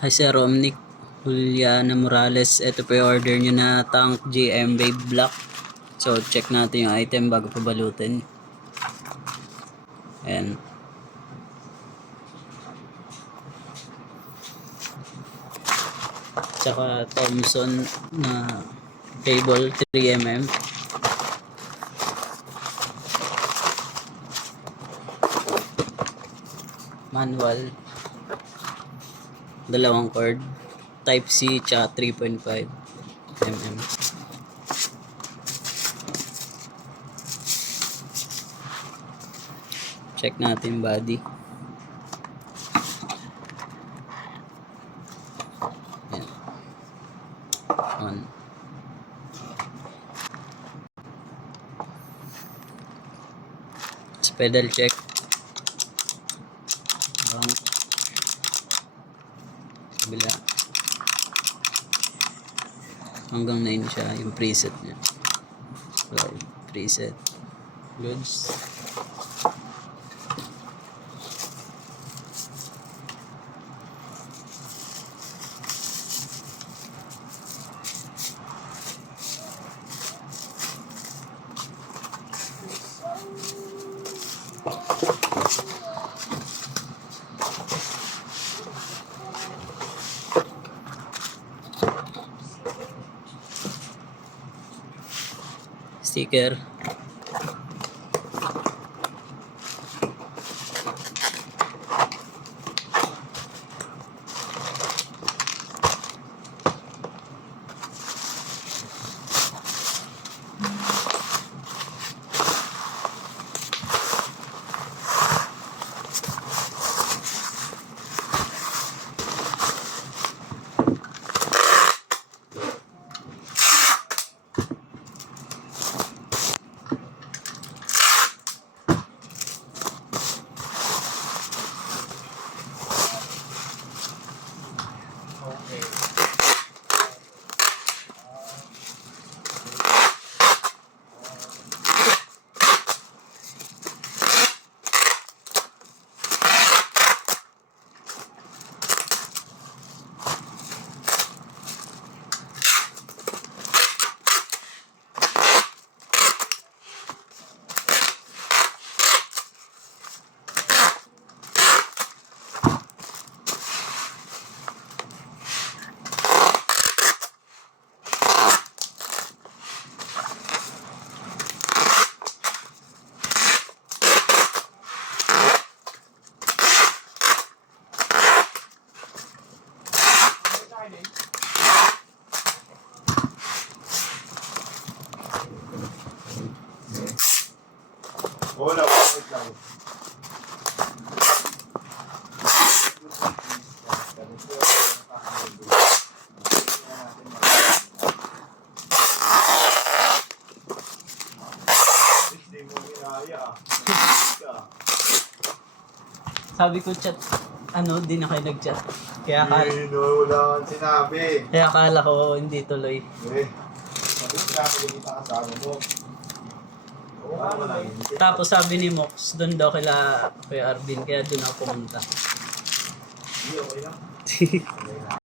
Hi Sir Romnick Juliana Morales, ito po yung order nyo na tank GM Babe Black. So check natin yung item bago pa balutin. Ayan. Tsaka Thomson na cable 3mm. Manual. Dalawang cord. Type C tsaka 3.5 mm. Check natin body. Ayan. On. Pedal check. Bank. Kabila. Hanggang 9 siya yung preset niya. So, preset. Goods. Sticker. Wala, wait lang. Sabi ko chat, di na kayo nag-chat. Kaya wala kang sinabi. Kaya akala ko hindi tuloy. Sabi ko pinapagalitan ka sa ano mo. Tapos sabi ni Mox, doon daw kila Kuya Arvin, kaya doon ako pumunta. Hindi, okay lang.